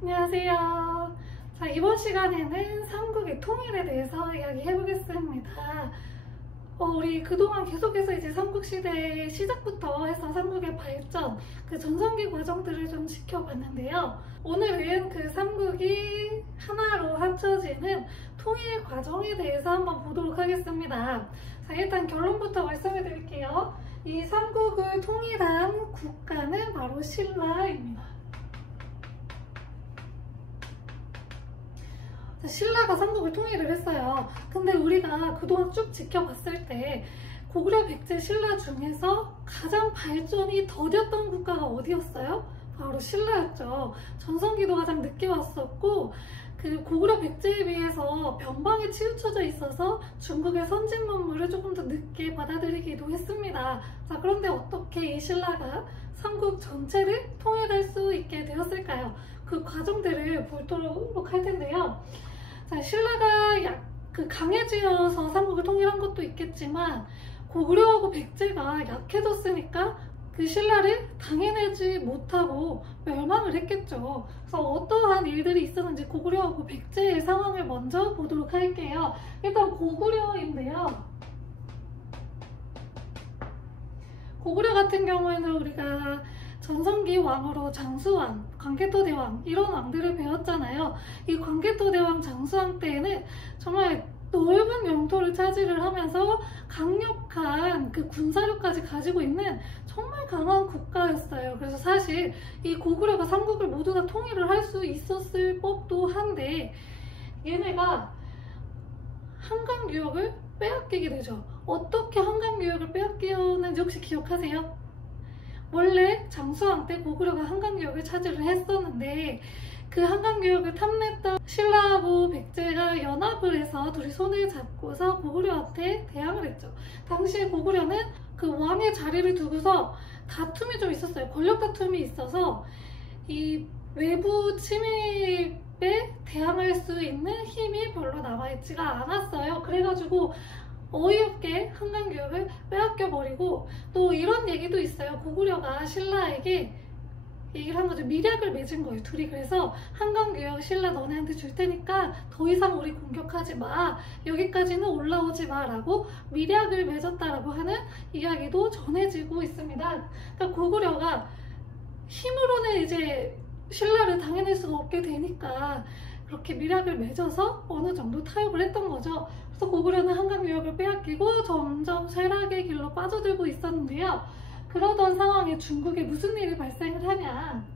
안녕하세요. 자, 이번 시간에는 삼국의 통일에 대해서 이야기해 보겠습니다. 우리 그동안 계속해서 이제 삼국시대 시작부터 해서 삼국의 발전, 그 전성기 과정들을 좀 지켜봤는데요. 오늘은 그 삼국이 하나로 합쳐지는 통일 과정에 대해서 한번 보도록 하겠습니다. 자, 일단 결론부터 말씀해 드릴게요. 이 삼국을 통일한 국가는 바로 신라입니다. 신라가 삼국을 통일을 했어요. 근데 우리가 그동안 쭉 지켜봤을 때 고구려, 백제, 신라 중에서 가장 발전이 더뎠던 국가가 어디였어요? 바로 신라였죠. 전성기도 가장 늦게 왔었고, 그 고구려, 백제에 비해서 변방에 치우쳐져 있어서 중국의 선진 문물을 조금 더 늦게 받아들이기도 했습니다. 자, 그런데 어떻게 이 신라가 삼국 전체를 통일할 수 있게 되었을까요? 그 과정들을 보도록 할 텐데요. 자, 신라가 강해지어서 삼국을 통일한 것도 있겠지만 고구려하고 백제가 약해졌으니까 그 신라를 당해내지 못하고 멸망을 했겠죠. 그래서 어떠한 일들이 있었는지 고구려하고 백제의 상황을 먼저 보도록 할게요. 일단 고구려인데요. 고구려 같은 경우에는 우리가 전성기 왕으로 장수왕, 광개토대왕 이런 왕들을 배웠잖아요. 이 광개토대왕, 장수왕 때에는 정말 넓은 영토를 차지를 하면서 강력한 그 군사력까지 가지고 있는 정말 강한 국가였어요. 그래서 사실 이 고구려가 삼국을 모두 다 통일을 할 수 있었을 법도 한데 얘네가 한강유역을 빼앗기게 되죠. 어떻게 한강유역을 빼앗기는지 혹시 기억하세요? 원래 장수왕 때 고구려가 한강유역을 차지를 했었는데 그 한강유역을 탐냈던 신라하고 백제가 연합을 해서 둘이 손을 잡고서 고구려한테 대항을 했죠. 당시에 고구려는 그 왕의 자리를 두고서 다툼이 좀 있었어요. 권력 다툼이 있어서 이 외부 침입에 대항할 수 있는 힘이 별로 남아있지가 않았어요. 그래가지고 어이없게 한강유역을 빼앗겨버리고, 또 이런 얘기도 있어요. 고구려가 신라에게 얘기를 한 거죠. 밀약을 맺은 거예요, 둘이. 그래서 한강유역 신라 너네한테 줄 테니까 더 이상 우리 공격하지 마, 여기까지는 올라오지 마 라고 밀약을 맺었다라고 하는 이야기도 전해지고 있습니다. 그러니까 고구려가 힘으로는 이제 신라를 당해낼 수가 없게 되니까 그렇게 밀약을 맺어서 어느 정도 타협을 했던 거죠. 그래서 고구려는 한강유역을 빼앗기고 점점 쇠락의 길로 빠져들고 있었는데요. 그러던 상황에 중국에 무슨 일이 발생을 하냐.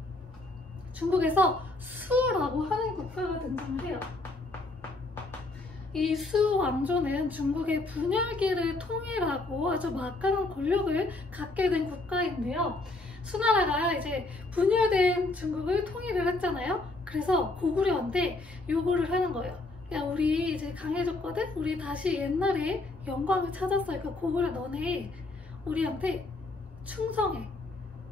중국에서 수라고 하는 국가가 등장을 해요. 이 수 왕조는 중국의 분열기를 통일하고 아주 막강한 권력을 갖게 된 국가인데요. 수나라가 이제 분열된 중국을 통일을 했잖아요. 그래서 고구려한테 요구를 하는 거예요. 야, 우리 이제 강해졌거든? 우리 다시 옛날에 영광을 찾았어. 그러니까 고구려, 너네 우리한테 충성해.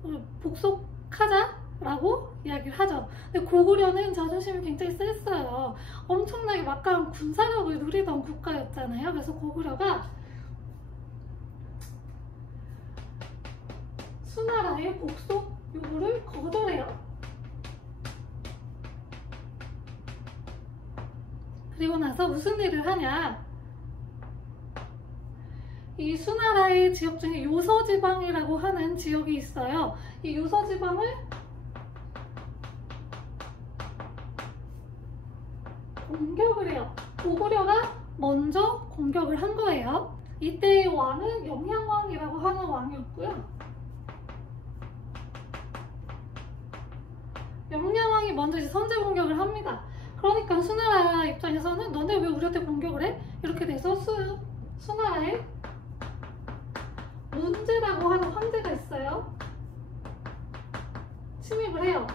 우리 복속하자 라고 이야기를 하죠. 근데 고구려는 자존심이 굉장히 셌어요. 엄청나게 막강한 군사력을 누리던 국가였잖아요. 그래서 고구려가 수나라의 복속 요구를 거절해요. 그리고 나서 무슨 일을 하냐. 이 수나라의 지역 중에 요서지방이라고 하는 지역이 있어요. 이 요서지방을 공격을 해요. 고구려가 먼저 공격을 한 거예요. 이때의 왕은 영양왕이라고 하는 왕이었고요. 영양왕이 먼저 이제 선제 공격을 합니다. 그러니까 수나라 입장에서는 너네 왜 우리한테 공격을 해? 이렇게 돼서 수나라에 문제라고 하는 황제가 있어요. 침입을 해요.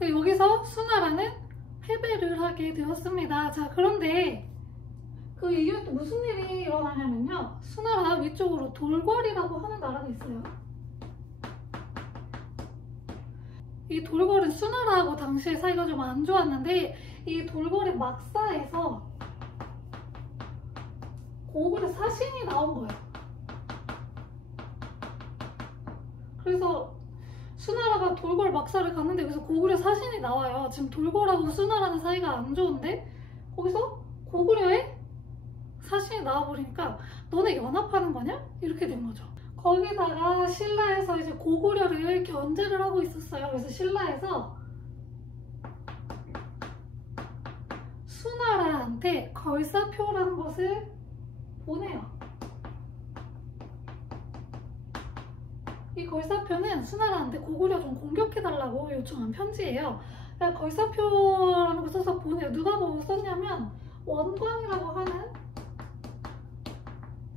여기서 수나라는 패배를 하게 되었습니다. 자, 그런데 그 이후에 또 무슨 일이 일어나냐면요. 수나라 위쪽으로 돌궐이라고 하는 나라가 있어요. 이 돌궐은 수나라하고 당시에 사이가 좀 안 좋았는데 이 돌궐의 막사에서 고구려 사신이 나온 거예요. 그래서 수나라가 돌궐 막사를 갔는데 여기서 고구려 사신이 나와요. 지금 돌궐하고 수나라는 사이가 안 좋은데 거기서 고구려의 사신이 나와버리니까 너네 연합하는 거냐? 이렇게 된 거죠. 거기다가 신라에서 이제 고구려를 견제를 하고 있었어요. 그래서 신라에서 수나라한테 걸사표라는 것을 보내요. 이 걸사표는 수나라한테 고구려 좀 공격해달라고 요청한 편지예요. 걸사표라는 걸 써서 보내요. 누가 보고 썼냐면 원광이라고 하는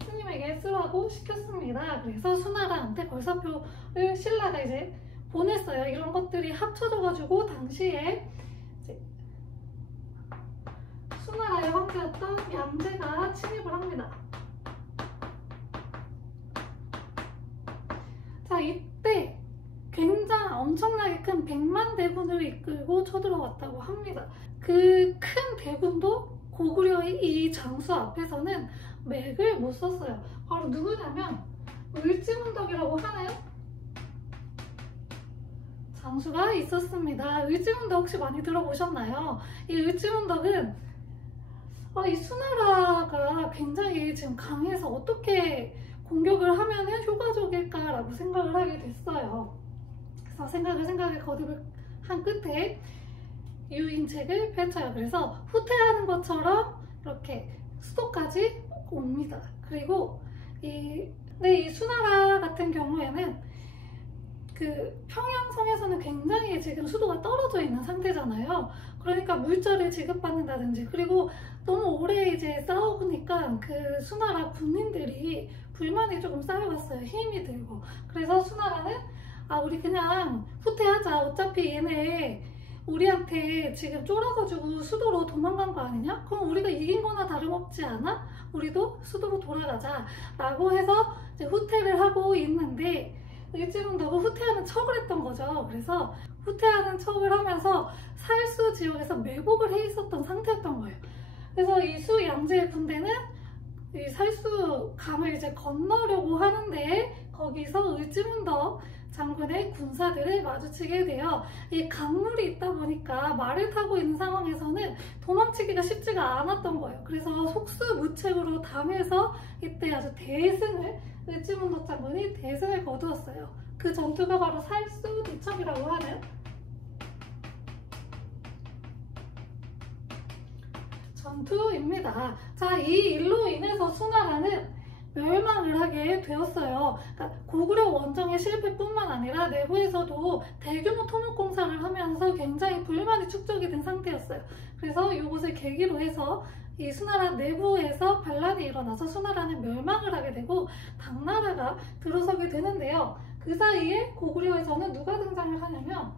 스님에게 쓰라고 시켰습니다. 그래서 수나라한테 걸사표를 신라가 이제 보냈어요. 이런 것들이 합쳐져가지고 당시에 수나라의 황제였던 양제가 침입을 합니다. 자, 이때 굉장히 엄청나게 큰 100만 대군을 이끌고 쳐들어왔다고 합니다. 그 큰 대군도 고구려의 이 장수 앞에서는 맥을 못 썼어요. 바로 누구냐면 을지문덕이라고 하는 장수가 있었습니다. 을지문덕 혹시 많이 들어보셨나요? 이 을지문덕은 이 수나라가 굉장히 지금 강해서 어떻게 공격을 하면 효과적일까라고 생각을 하게 됐어요. 그래서 생각에 거듭을 한 끝에 유인책을 펼쳐요. 그래서 후퇴하는 것처럼 이렇게 수도까지 옵니다. 그리고 이 수나라 같은 경우에는 그 평양성에서는 굉장히 지금 수도가 떨어져 있는 상태잖아요. 그러니까 물자를 지급받는다든지, 그리고 너무 오래 이제 싸우니까 그 수나라 군인들이 불만이 조금 쌓여왔어요. 힘이 들고. 그래서 수나라는 우리 그냥 후퇴하자. 어차피 얘네 우리한테 지금 쫄아가지고 수도로 도망간 거 아니냐? 그럼 우리가 이긴 거나 다름없지 않아? 우리도 수도로 돌아가자 라고 해서 이제 후퇴를 하고 있는데, 을지문덕은 후퇴하는 척을 했던 거죠. 그래서 후퇴하는 척을 하면서 살수 지역에서 매복을 해 있었던 상태였던 거예요. 그래서 이 수양제의 군대는 이 살수강을 이제 건너려고 하는데 거기서 을지문덕 장군의 군사들을 마주치게 돼요. 이 강물이 있다 보니까 말을 타고 있는 상황에서는 도망치기가 쉽지가 않았던 거예요. 그래서 속수무책으로 당해서 이때 아주 대승을, 을지문덕 장군이 대승을 거두었어요. 그 전투가 바로 살수대첩이라고 하는 전투입니다. 자, 이 일로 인해서 수나라는 멸망을 하게 되었어요. 그러니까 고구려 원정의 실패뿐만 아니라 내부에서도 대규모 토목공사를 하면서 굉장히 불만이 축적이 된 상태였어요. 그래서 이것을 계기로 해서 이 수나라 내부에서 반란이 일어나서 수나라는 멸망을 하게 되고 당나라가 들어서게 되는데요. 그 사이에 고구려에서는 누가 등장을 하냐면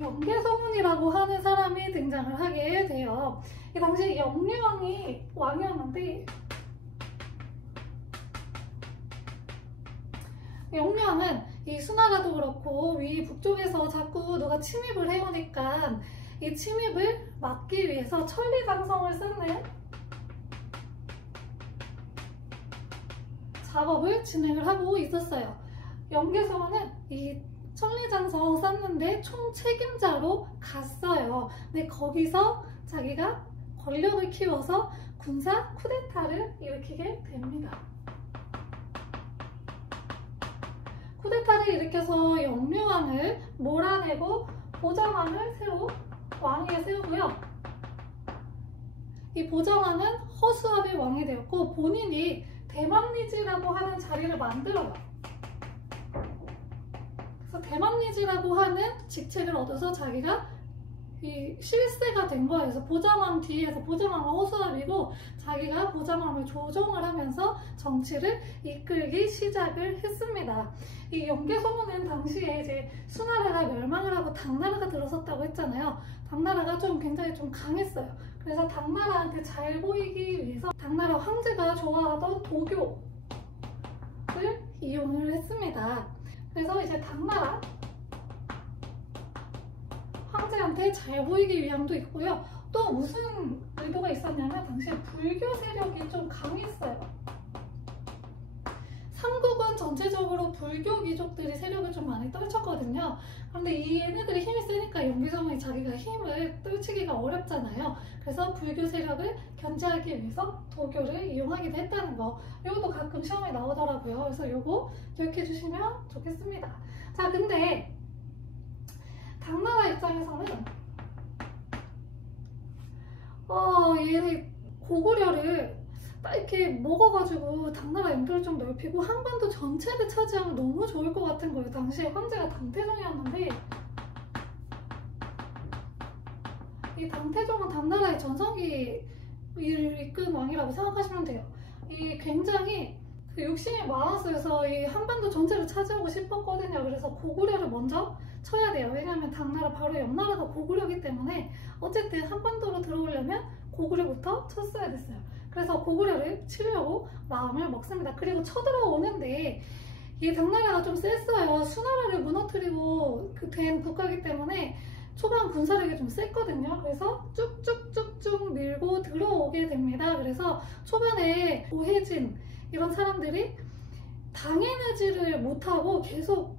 영계서문이라고 하는 사람이 등장을 하게 돼요. 이 당시 영유왕이 왕이었는데, 영유왕은 이 수나라도 그렇고 위 북쪽에서 자꾸 누가 침입을 해오니까 이 침입을 막기 위해서 천리장성을 쌓는 작업을 진행을 하고 있었어요. 영계서문은 이 천리장성 쌓는데 총책임자로 갔어요. 근데 거기서 자기가 권력을 키워서 군사 쿠데타를 일으키게 됩니다. 쿠데타를 일으켜서 영유왕을 몰아내고 보정왕을 새로 왕위에 세우고요. 이 보정왕은 허수아비 왕이 되었고 본인이 대망리지라고 하는 자리를 만들어요. 그래서 대망리지라고 하는 직책을 얻어서 자기가 이 실세가 된 거예요. 그래서 보정왕 뒤에서 보정왕은 허수아비고 자기가 보정왕을 조종을 하면서 정치를 이끌기 시작을 했습니다. 이 영계서문은 당시에 이제 수나라가 멸망을 하고 당나라가 들어섰다고 했잖아요. 당나라가 굉장히 좀 강했어요. 그래서 당나라한테 잘 보이기 위해서 당나라 황제가 좋아하던 도교를 이용을 했습니다. 그래서 이제 당나라 황제한테 잘 보이기 위함도 있고요. 또 무슨 의도가 있었냐면 당시에 불교 세력이 좀 강했어요. 삼국 한국은 전체적으로 불교 귀족들이 세력을 좀 많이 떨쳤거든요. 그런데 이 얘네들이 힘이 세니까 영계성이 자기가 힘을 떨치기가 어렵잖아요. 그래서 불교 세력을 견제하기 위해서 도교를 이용하기도 했다는 거. 이것도 가끔 시험에 나오더라고요. 그래서 이거 기억해 주시면 좋겠습니다. 자, 근데 당나라 입장에서는 얘네 고구려를 딱 이렇게 먹어가지고 당나라 영토를 좀 넓히고 한반도 전체를 차지하면 너무 좋을 것 같은 거예요. 당시에 황제가 당태종이었는데, 이 당태종은 당나라의 전성기를 이끈 왕이라고 생각하시면 돼요. 이 굉장히 욕심이 많았어요. 이 한반도 전체를 차지하고 싶었거든요. 그래서 고구려를 먼저 쳐야 돼요. 왜냐하면 당나라 바로 옆 나라가 고구려이기 때문에 어쨌든 한반도로 들어오려면 고구려부터 쳤어야 됐어요. 그래서 고구려를 치려고 마음을 먹습니다. 그리고 쳐들어오는데 이 당나라가 좀 셌어요. 수나라를 무너뜨리고 된 국가이기 때문에 초반 군사력이 좀 셌거든요. 그래서 쭉쭉쭉쭉 밀고 들어오게 됩니다. 그래서 초반에 오해진 이런 사람들이 당해내지를 못하고 계속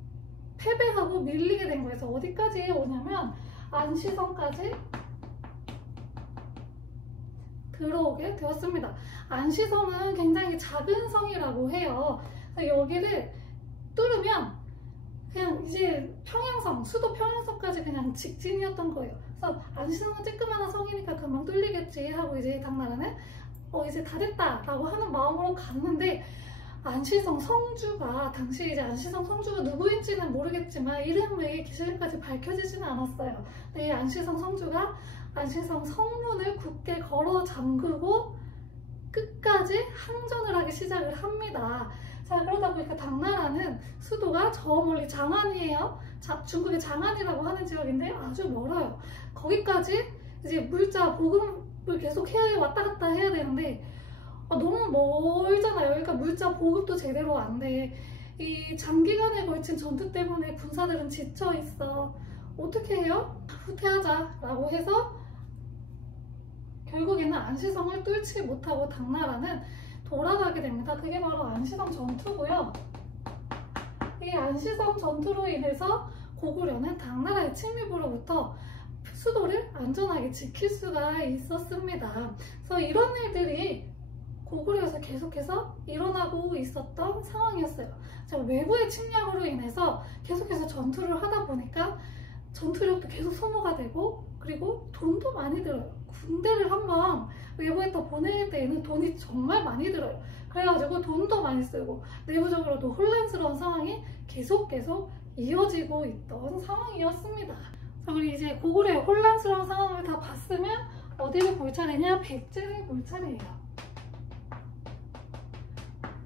패배하고 밀리게 된 거예요. 그래서 어디까지 오냐면 안시성까지 들어오게 되었습니다. 안시성은 굉장히 작은 성이라고 해요. 그래서 여기를 뚫으면 그냥 이제 평양성, 수도 평양성까지 그냥 직진이었던 거예요. 그래서 안시성은 쬐끄만한 성이니까 금방 뚫리겠지 하고 이제 당나라는 이제 다 됐다 라고 하는 마음으로 갔는데, 안시성 성주가 당시 이제 안시성 성주가 누구인지는 모르겠지만 이름이 지금까지 밝혀지지는 않았어요. 근데 이 안시성 성주가 안시성 성문을 굳게 걸어 잠그고 끝까지 항전을 하기 시작을 합니다. 자, 그러다 보니까 당나라는 수도가 저 멀리 장안이에요. 중국의 장안이라고 하는 지역인데 아주 멀어요. 거기까지 이제 물자 보급을 계속 왔다 갔다 해야 되는데 너무 멀잖아요. 그러니까 물자 보급도 제대로 안 돼. 이 장기간에 걸친 전투 때문에 군사들은 지쳐 있어. 어떻게 해요? 후퇴하자 라고 해서 결국에는 안시성을 뚫지 못하고 당나라는 돌아가게 됩니다. 그게 바로 안시성 전투고요. 이 안시성 전투로 인해서 고구려는 당나라의 침입으로부터 수도를 안전하게 지킬 수가 있었습니다. 그래서 이런 일들이 고구려에서 계속해서 일어나고 있었던 상황이었어요. 자, 외부의 침략으로 인해서 계속해서 전투를 하다 보니까 전투력도 계속 소모가 되고, 그리고 돈도 많이 들어요. 군대를 한번 외부에다 보낼 때에는 돈이 정말 많이 들어요. 그래가지고 돈도 많이 쓰고 내부적으로도 혼란스러운 상황이 계속 이어지고 있던 상황이었습니다. 우리 이제 고구려의 혼란스러운 상황을 다 봤으면 어디를 볼 차례냐? 백제를 볼 차례예요.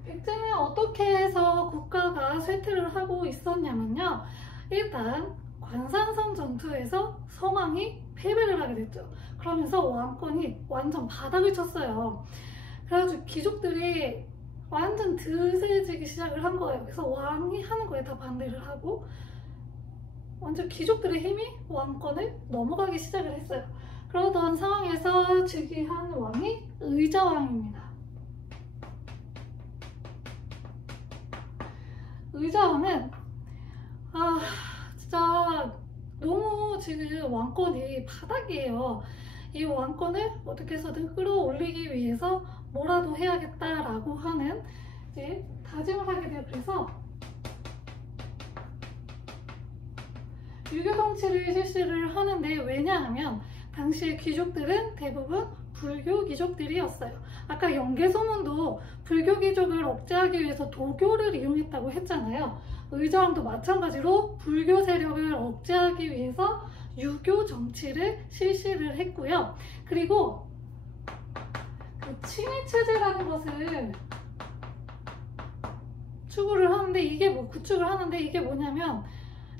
백제는 어떻게 해서 국가가 쇠퇴를 하고 있었냐면요. 일단 관산성 전투에서 성왕이 패배를 하게 됐죠. 그러면서 왕권이 완전 바닥을 쳤어요. 그래가지고 귀족들이 완전 드세지기 시작을 한 거예요. 그래서 왕이 하는 거에 다 반대를 하고 완전 귀족들의 힘이 왕권을 넘어가기 시작을 했어요. 그러던 상황에서 즉위한 왕이 의자왕입니다. 의자왕은 진짜 너무 지금 왕권이 바닥이에요. 이 왕권을 어떻게 해서든 끌어올리기 위해서 뭐라도 해야겠다라고 하는 이제 다짐을 하게 돼요. 그래서 유교 정치를 실시를 하는데, 왜냐하면 당시 귀족들은 대부분 불교 귀족들이었어요. 아까 영계소문도 불교 귀족을 억제하기 위해서 도교를 이용했다고 했잖아요. 의자왕도 마찬가지로 불교 세력을 억제하기 위해서 유교 정치를 실시를 했고요. 그리고 그 친위체제라는 것을 추구를 하는데, 구축을 하는데 이게 뭐냐면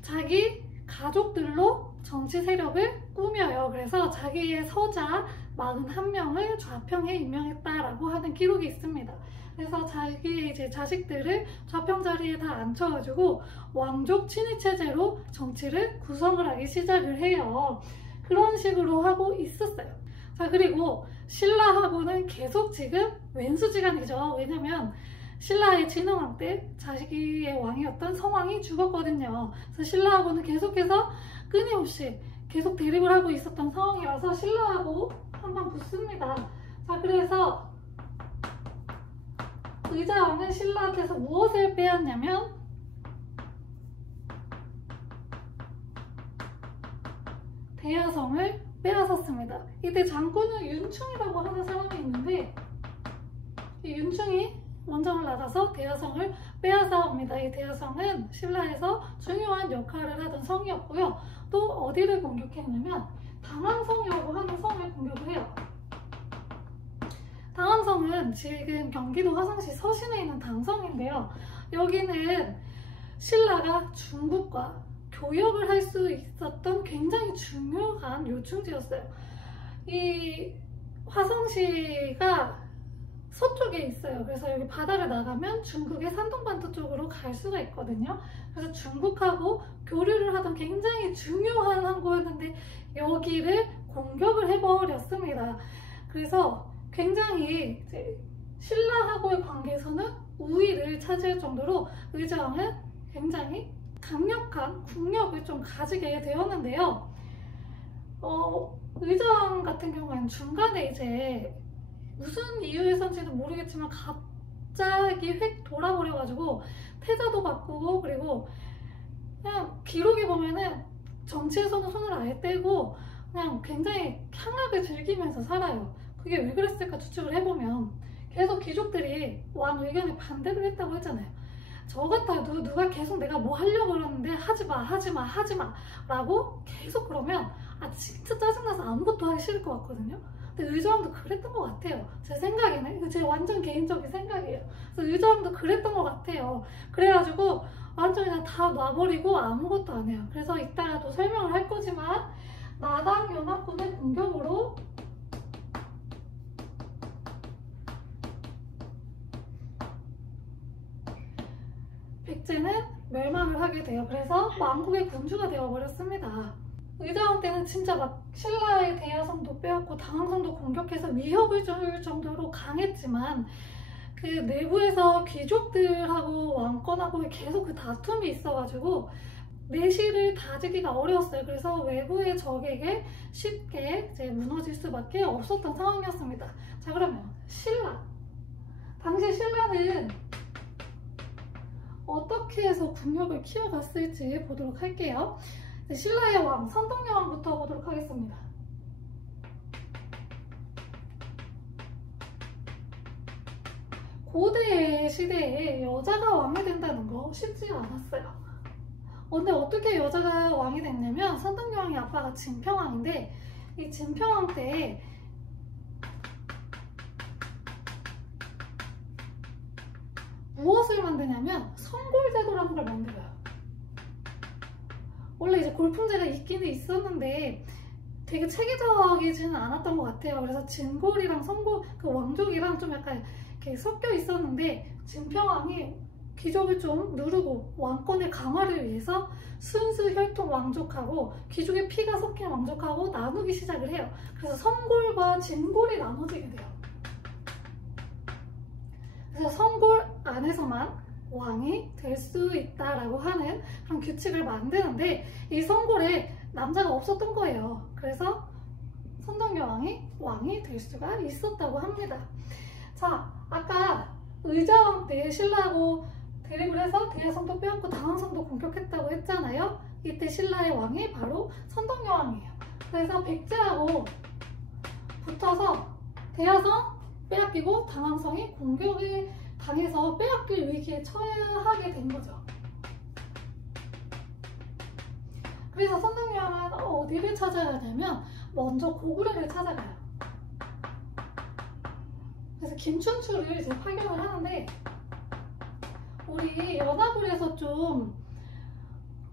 자기 가족들로 정치 세력을 꾸며요. 그래서 자기의 서자 41명을 좌평에 임명했다라고 하는 기록이 있습니다. 그래서 자기 이제 자식들을 좌평 자리에 다 앉혀가지고 왕족 친위체제로 정치를 구성을 하기 시작을 해요. 그런 식으로 하고 있었어요. 자, 그리고 신라하고는 계속 지금 왼수지간이죠. 왜냐면 신라의 진흥왕 때 자기의 왕이었던 성왕이 죽었거든요. 그래서 신라하고는 계속해서 끊임없이 계속 대립을 하고 있었던 상황이라서 신라하고 한번 붙습니다. 자, 그래서 의자왕은 신라한테서 무엇을 빼앗냐면 대야성을 빼앗았습니다. 이때 장군은 윤충이라고 하는 사람이 있는데 이 윤충이 원정을 나가서 대야성을 빼앗아옵니다. 이 대야성은 신라에서 중요한 역할을 하던 성이었고요. 또 어디를 공격했냐면 당황성이라고 하는 성을 공격을 해요. 당황성은 지금 경기도 화성시 서신에 있는 당성인데요. 여기는 신라가 중국과 교역을 할 수 있었던 굉장히 중요한 요충지였어요. 이 화성시가 서쪽에 있어요. 그래서 여기 바다를 나가면 중국의 산동반도 쪽으로 갈 수가 있거든요. 그래서 중국하고 교류를 하던 굉장히 중요한 항구였는데 여기를 공격을 해버렸습니다. 그래서 굉장히 이제 신라하고의 관계에서는 우위를 차지할 정도로 의자왕은 굉장히 강력한 국력을 좀 가지게 되었는데요. 의자왕 같은 경우에는 중간에 이제 무슨 이유에선지는 모르겠지만 갑자기 획 돌아버려가지고 태자도 바꾸고 그리고 그냥 기록에 보면은 정치에서는 손을 아예 떼고 그냥 굉장히 향락을 즐기면서 살아요. 그게 왜 그랬을까 추측을 해보면 계속 귀족들이 왕 의견에 반대를 했다고 했잖아요. 저 같아도 누가 계속 내가 뭐 하려고 그러는데 하지마 하지마 하지마 라고 계속 그러면 진짜 짜증나서 아무것도 하기 싫을 것 같거든요. 근데 의자왕도 그랬던 것 같아요. 제 생각에는. 이거 제 완전 개인적인 생각이에요. 그래서 의자왕도 그랬던 것 같아요. 그래가지고 완전 그냥 다 놔버리고 아무것도 안 해요. 그래서 이따가 또 설명을 할 거지만 마당 연합군의 공격으로 백제는 멸망을 하게 돼요. 그래서 왕국의 군주가 되어버렸습니다. 의자왕 때는 진짜 막 신라의 대야성도 빼앗고 당황성도 공격해서 위협을 줄 정도로 강했지만 그 내부에서 귀족들하고 왕권하고 계속 그 다툼이 있어가지고 내실을 다지기가 어려웠어요. 그래서 외부의 적에게 쉽게 이제 무너질 수밖에 없었던 상황이었습니다. 자, 그러면 신라. 당시 신라는 어떻게 해서 국력을 키워갔을지 보도록 할게요. 신라의 왕 선덕여왕부터 보도록 하겠습니다. 고대 시대에 여자가 왕이 된다는 거 쉽지가 않았어요. 근데 어떻게 여자가 왕이 됐냐면 선덕여왕의 아빠가 진평왕인데 이 진평왕 때 무엇을 만드냐면 선골제도라는 걸 만들어요. 원래 이제 골품제가 있기는 있었는데 되게 체계적이지는 않았던 것 같아요. 그래서 진골이랑 선골, 그 왕족이랑 좀 약간 이렇게 섞여 있었는데 진평왕이 귀족을 좀 누르고 왕권의 강화를 위해서 순수 혈통 왕족하고 귀족의 피가 섞인 왕족하고 나누기 시작을 해요. 그래서 선골과 진골이 나눠지게 돼요. 그래서 선골 안에서만 왕이 될 수 있다라고 하는 그런 규칙을 만드는데 이 선골에 남자가 없었던 거예요. 그래서 선덕여왕이 왕이 될 수가 있었다고 합니다. 자, 아까 의자왕 때 신라하고 대립을 해서 대야성도 빼앗고 당황성도 공격했다고 했잖아요. 이때 신라의 왕이 바로 선덕여왕이에요. 그래서 백제하고 붙어서 대야성 빼앗기고 당황성이 공격을 당해서 빼앗길 위기에 처하게 된 거죠. 그래서 선덕여왕은 어디를 찾아야 하냐면 먼저 고구려를 찾아가요. 그래서 김춘추를 이제 파견을 하는데 우리 연합을 해서 좀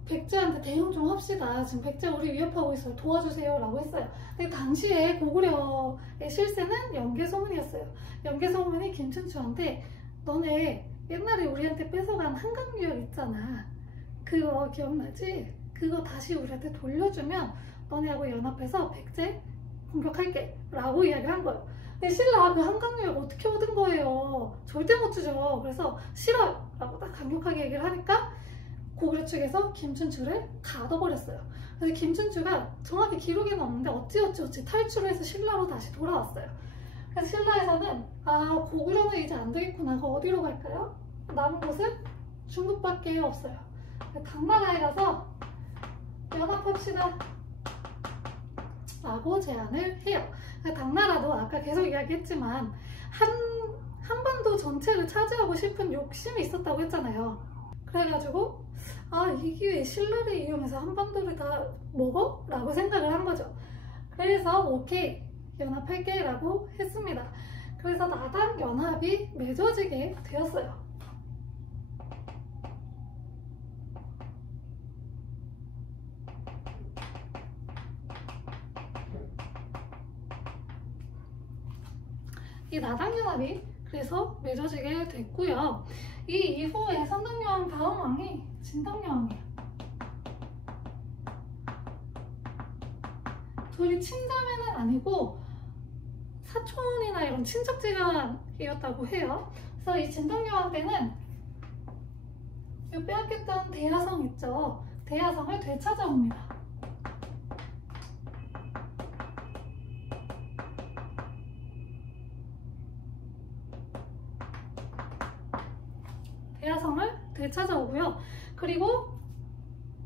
백제한테 대응 좀 합시다. 지금 백제 우리 위협하고 있어요. 도와주세요 라고 했어요. 근데 당시에 고구려의 실세는 연개소문이었어요. 연개소문이 김춘추한테 너네 옛날에 우리한테 뺏어간 한강유역 있잖아. 그거 기억나지? 그거 다시 우리한테 돌려주면 너네하고 연합해서 백제 공격할게 라고 이야기를 한 거예요. 근데 신라 그 한강유역 어떻게 얻은 거예요? 절대 못 주죠. 그래서 싫어요 라고 딱 강력하게 얘기를 하니까 고구려 측에서 김춘추를 가둬버렸어요. 그래서 김춘추가 정확히 기록에는 없는데 어찌 탈출을 해서 신라로 다시 돌아왔어요. 그래서 신라에서는 아, 고구려는 이제 안 되겠구나. 그럼 어디로 갈까요? 남은 곳은 중국밖에 없어요. 당나라에 가서 연합합시다 라고 제안을 해요. 당나라도 아까 계속 이야기했지만 한반도 전체를 차지하고 싶은 욕심이 있었다고 했잖아요. 그래가지고 아, 이 기회에 신라를 이용해서 한반도를 다 먹어? 라고 생각을 한 거죠. 그래서 오케이, 연합할게 라고 했습니다. 그래서 나당 연합이 맺어지게 되었어요. 이 나당연합이 그래서 맺어지게 됐고요. 이 이후에 선덕여왕 다음 왕이 진덕여왕이에요. 둘이 친자매는 아니고 사촌이나 이런 친척지간이었다고 해요. 그래서 이 진덕여왕 때는 이 빼앗겼던 대야성 있죠. 대야성을 되찾아옵니다. 대야성을 되찾아오고요. 그리고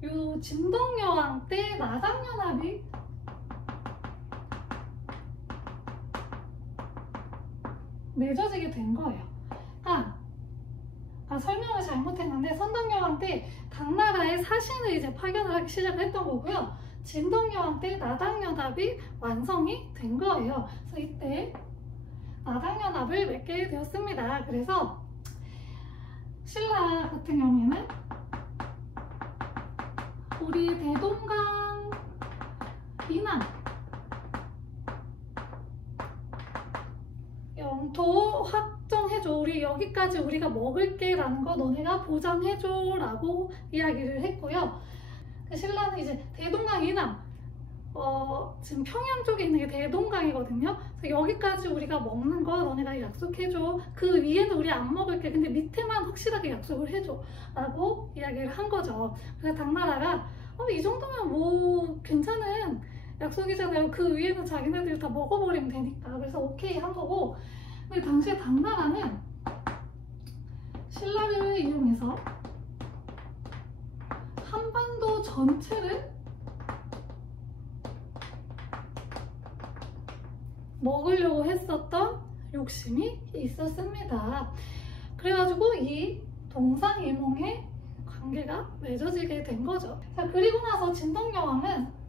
이 진덕여왕 때 나당연합이 맺어지게 된 거예요. 설명을 잘못했는데 선덕여왕 때 당나라의 사신을 이제 파견을 하기 시작을 했던 거고요. 진덕여왕 때 나당연합이 완성이 된 거예요. 그래서 이때 나당연합을 맺게 되었습니다. 그래서 신라 같은 경우에는 우리 대동강 이남 영토 확정해줘. 우리 여기까지 우리가 먹을게 라는 거 너네가 보장해줘 라고 이야기를 했고요. 신라는 이제 대동강 이남 지금 평양 쪽에 있는 게 대동강이거든요. 그래서 여기까지 우리가 먹는 거 너네가 약속해줘. 그 위에는 우리 안 먹을게. 근데 밑에만 확실하게 약속을 해줘 라고 이야기를 한 거죠. 그래서 당나라가 이 정도면 뭐 괜찮은 약속이잖아요. 그 위에는 자기네들이 다 먹어버리면 되니까. 그래서 오케이 한 거고. 근데 당시에 당나라는 신라를 이용해서 한반도 전체를 먹으려고 했었던 욕심이 있었습니다. 그래가지고 이 동상이몽의 관계가 맺어지게 된 거죠. 자, 그리고 나서 진덕여왕은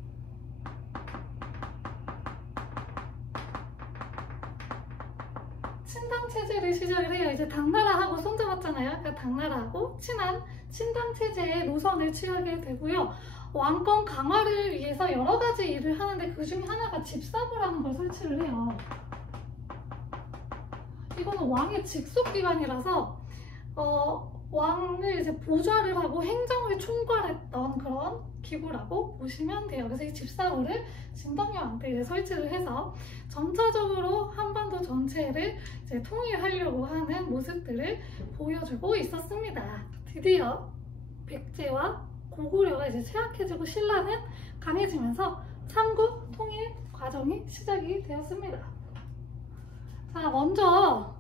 친당체제를 시작을 해요. 이제 당나라하고 손잡았잖아요. 그러니까 당나라하고 친한 친당체제의 노선을 취하게 되고요. 왕권 강화를 위해서 여러 가지 일을 하는데 그 중에 하나가 집사부라는 걸 설치를 해요. 이거는 왕의 직속기관이라서 왕을 이제 보좌를 하고 행정을 총괄했던 그런 기구라고 보시면 돼요. 그래서 이 집사부를 진덕여왕 때 이제 설치를 해서 전차적으로 한반도 전체를 이제 통일하려고 하는 모습들을 보여주고 있었습니다. 드디어 백제와 고구려가 이제 쇠약해지고 신라는 강해지면서 삼국 통일 과정이 시작이 되었습니다. 자, 먼저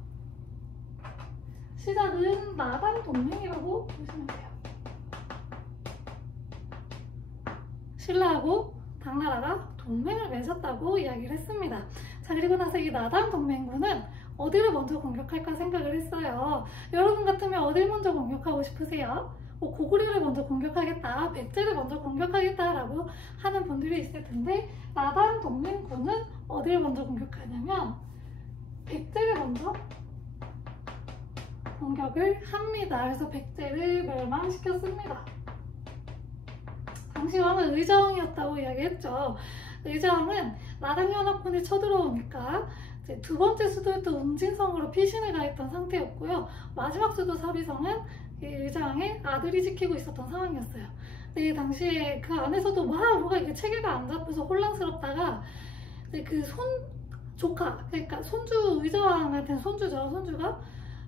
시작은 나당 동맹이라고 보시면 돼요. 신라하고 당나라가 동맹을 맺었다고 이야기를 했습니다. 자, 그리고 나서 이 나당 동맹군은 어디를 먼저 공격할까 생각을 했어요. 여러분 같으면 어딜 먼저 공격하고 싶으세요? 고구려를 먼저 공격하겠다, 백제를 먼저 공격하겠다 라고 하는 분들이 있을 텐데 나당 동맹군은 어디를 먼저 공격하냐면 백제를 먼저 공격을 합니다. 그래서 백제를 멸망시켰습니다. 당시 왕은 의정이었다고 이야기했죠. 의정은 나당연합군이 쳐들어오니까 이제 두 번째 수도였던 웅진성으로 피신을 가했던 상태였고요. 마지막 수도 사비성은 이 의장의 아들이 지키고 있었던 상황이었어요. 근데 당시에 그 안에서도 뭐가 이게 체계가 안 잡혀서 혼란스럽다가 그 조카, 그러니까 손주, 의자왕한테는 손주죠. 손주가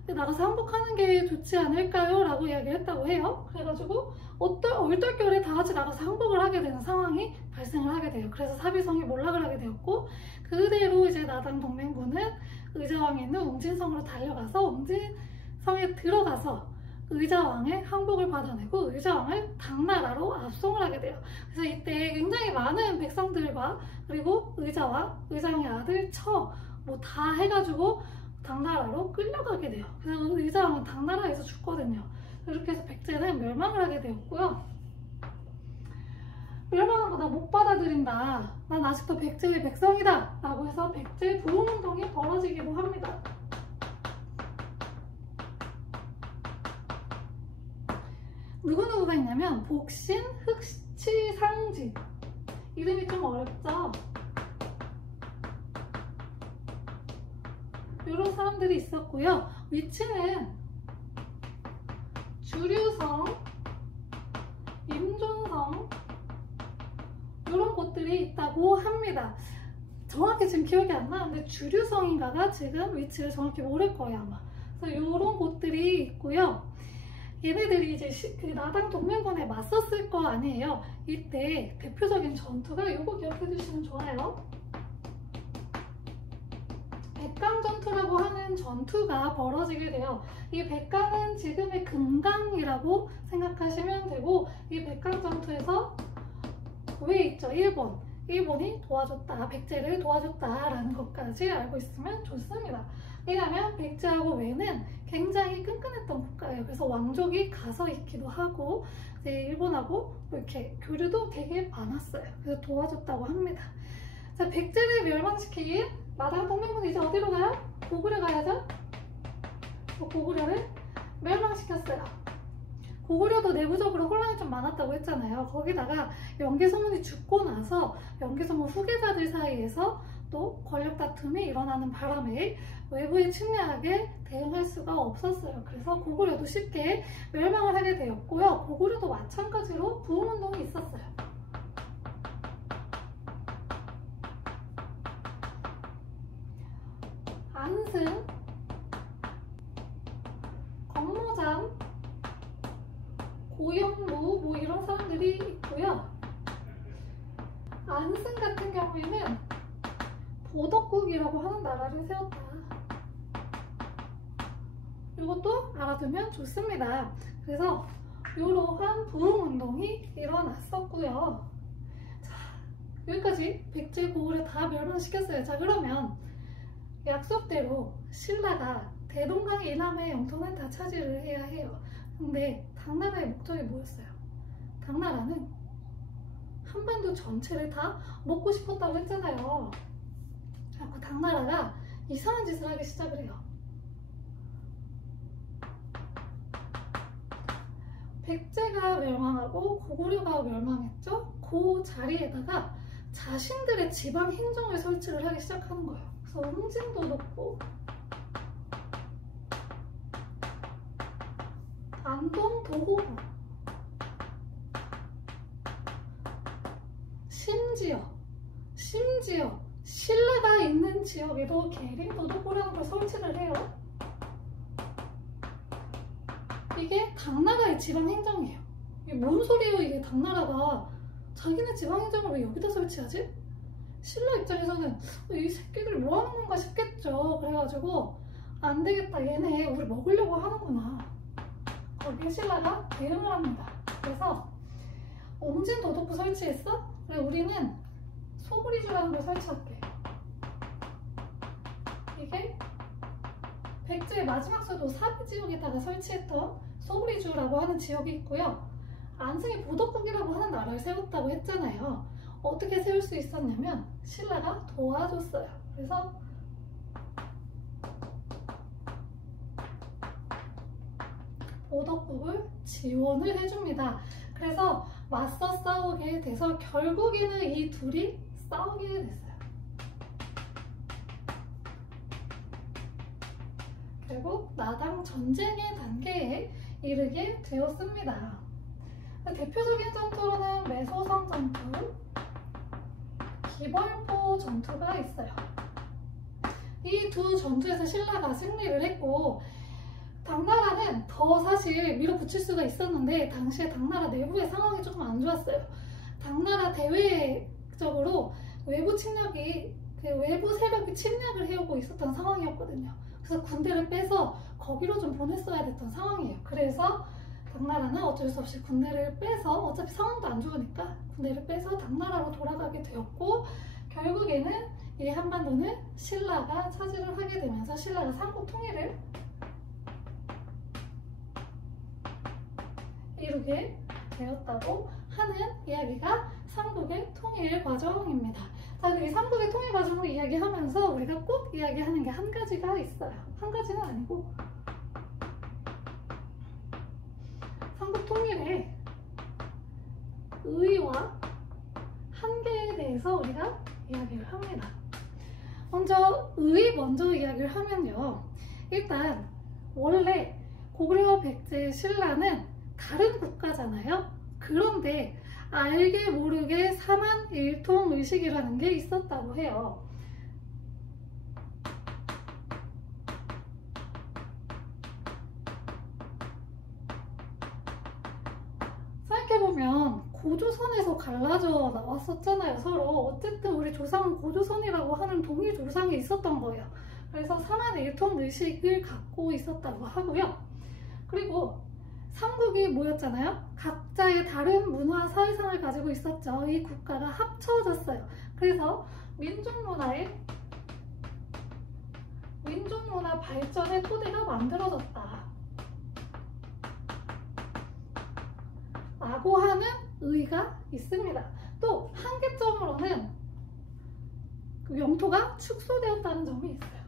나가서 항복하는 게 좋지 않을까요? 라고 이야기를 했다고 해요. 그래가지고 얼떨결에 다 같이 나가서 항복을 하게 되는 상황이 발생을 하게 돼요. 그래서 사비성이 몰락을 하게 되었고, 그대로 이제 나당 동맹군은 의자왕에 있는 웅진성으로 달려가서 웅진성에 들어가서 의자왕의 항복을 받아내고 의자왕을 당나라로 압송을 하게 돼요. 그래서 이때 굉장히 많은 백성들과 그리고 의자왕의 아들 뭐 다 해가지고 당나라로 끌려가게 돼요. 그래서 의자왕은 당나라에서 죽거든요. 이렇게 해서 백제는 멸망을 하게 되었고요. 멸망한 거 나 못 받아들인다, 난 아직도 백제의 백성이다 라고 해서 백제 부흥운동이 벌어지기도 합니다. 누구누구가 있냐면 복신, 흑치상지, 이름이 좀 어렵죠? 이런 사람들이 있었고요. 위치는 주류성, 임존성 이런 곳들이 있다고 합니다. 정확히 지금 기억이 안 나는데 주류성인가가 지금 위치를 정확히 모를 거예요 아마. 그래서 이런 곳들이 있고요. 얘네들이 이제 그 나당 동맹군에 맞섰을 거 아니에요. 이때 대표적인 전투가 이거 기억해 주시면 좋아요. 백강전투라고 하는 전투가 벌어지게 돼요. 이 백강은 지금의 금강이라고 생각하시면 되고, 이 백강전투에서 왜 있죠? 일본이 도와줬다, 백제를 도와줬다라는 것까지 알고 있으면 좋습니다. 왜냐하면 백제하고 왜는 굉장히 끈끈했던 국가예요. 그래서 왕족이 가서 있기도 하고 이제 일본하고 이렇게 교류도 되게 많았어요. 그래서 도와줬다고 합니다. 자, 백제를 멸망시키기 나당 동맹군이 이제 어디로 가요? 고구려 가야죠? 고구려를 멸망시켰어요. 고구려도 내부적으로 혼란이 좀 많았다고 했잖아요. 거기다가 연개소문이 죽고 나서 연개소문 후계자들 사이에서 또 권력 다툼이 일어나는 바람에 외부에 침략에 대응할 수가 없었어요. 그래서 고구려도 쉽게 멸망을 하게 되었고요. 고구려도 마찬가지로 부흥운동이 있었어요. 안승, 권모장, 고영무 뭐 이런 사람들이 있고요. 안승 같은 경우에는 보덕국이라고 하는 나라를 세웠다. 이것도 알아두면 좋습니다. 그래서 이러한 부흥운동이 일어났었고요. 자, 여기까지 백제 고구려 다 멸망시켰어요. 자, 그러면 약속대로 신라가 대동강 이남의 영토는 다 차지를 해야 해요. 근데 당나라의 목적이 뭐였어요? 당나라는 한반도 전체를 다 먹고 싶었다고 했잖아요. 그 당나라가 이상한 짓을 하기 시작을 해요. 백제가 멸망하고 고구려가 멸망했죠? 그 자리에다가 자신들의 지방 행정을 설치를 하기 시작하는 거예요. 그래서 웅진도 높고 안동 도호부, 심지어 신라가 있는 지역에도 계림도독부라는 걸 설치를 해요. 이게 당나라의 지방 행정이에요. 이게 뭔 소리예요? 이게 당나라가 자기네 지방 행정을 왜 여기다 설치하지? 신라 입장에서는 이 새끼들 뭐 하는 건가 싶겠죠. 그래가지고 안 되겠다, 얘네 우리 먹으려고 하는구나. 거기에 신라가 대응을 합니다. 그래서 웅진도독부 설치했어? 그래, 우리는 소구리주라는 걸 설치할게. 이게 백제의 마지막 수도 사비 지역에다가 설치했던 소구리주라고 하는 지역이 있고요. 안승이 보덕국이라고 하는 나라를 세웠다고 했잖아요. 어떻게 세울 수 있었냐면 신라가 도와줬어요. 그래서 보덕국을 지원을 해줍니다. 그래서 맞서 싸우게 돼서 결국에는 이 둘이 싸우게 됐어요. 결국 나당 전쟁의 단계에 이르게 되었습니다. 대표적인 전투로는 매소성 전투, 기벌포 전투가 있어요. 이 두 전투에서 신라가 승리를 했고 당나라는 더 사실 밀어붙일 수가 있었는데 당시에 당나라 내부의 상황이 조금 안 좋았어요. 당나라 대외적으로 외부 침략이 외부 세력이 침략을 해오고 있었던 상황이었거든요. 그래서 군대를 빼서 거기로 좀 보냈어야 됐던 상황이에요. 그래서 당나라는 어쩔 수 없이 군대를 빼서 어차피 상황도 안 좋으니까 군대를 빼서 당나라로 돌아가게 되었고 결국에는 이 한반도는 신라가 차지를 하게 되면서 신라가 삼국 통일을 이루게 되었다고 하는 이야기가 삼국의 통일 과정입니다. 자, 이 삼국의 통일 과정을 이야기하면서 우리가 꼭 이야기하는 게 한 가지가 있어요. 한 가지는 아니고 삼국 통일의 의의와 한계에 대해서 우리가 이야기를 합니다. 먼저 이야기를 하면요. 일단 원래 고구려, 백제, 신라는 다른 국가잖아요. 그런데 알게 모르게 삼한일통의식이라는 게 있었다고 해요. 생각해보면 고조선에서 갈라져 나왔었잖아요. 서로. 어쨌든 우리 조상은 고조선이라고 하는 동일 조상이 있었던 거예요. 그래서 삼한일통의식을 갖고 있었다고 하고요. 그리고 삼국이 뭐였잖아요? 각자의 다른 문화, 사회상을 가지고 있었죠. 이 국가가 합쳐졌어요. 그래서 민족문화 발전의 토대가 만들어졌다 라고 하는 의의가 있습니다. 또 한계점으로는 그 영토가 축소되었다는 점이 있어요.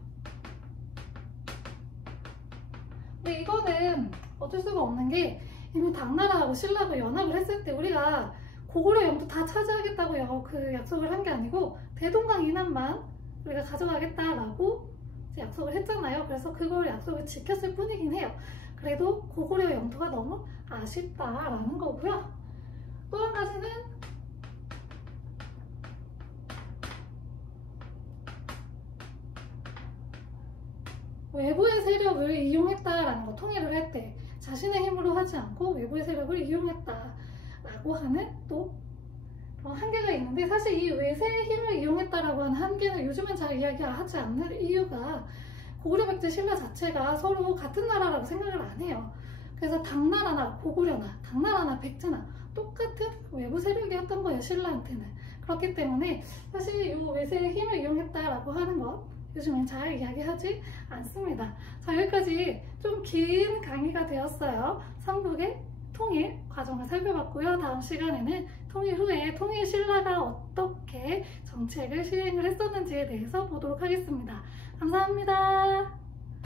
근데 이거는 어쩔 수가 없는 게 이미 당나라하고 신라가 연합을 했을 때 우리가 고구려 영토 다 차지하겠다고 그 약속을 한 게 아니고 대동강 이남만 우리가 가져가겠다라고 약속을 했잖아요. 그래서 그걸 약속을 지켰을 뿐이긴 해요. 그래도 고구려 영토가 너무 아쉽다라는 거고요. 또 한 가지는 외부의 세력을 이용했다라는 거, 통일을 할 때 자신의 힘으로 하지 않고 외부의 세력을 이용했다라고 하는 또 그런 한계가 있는데 사실 이 외세의 힘을 이용했다라고 하는 한계는 요즘은 잘 이야기하지 않는 이유가 고구려, 백제, 신라 자체가 서로 같은 나라라고 생각을 안 해요. 그래서 당나라나 고구려나 당나라나 백제나 똑같은 외부 세력이었던 거예요. 신라한테는. 그렇기 때문에 사실 이 외세의 힘을 이용했다라고 하는 것 요즘엔 잘 이야기하지 않습니다. 자, 여기까지 좀 긴 강의가 되었어요. 삼국의 통일 과정을 살펴봤고요. 다음 시간에는 통일 후에 통일 신라가 어떻게 정책을 시행을 했었는지에 대해서 보도록 하겠습니다. 감사합니다.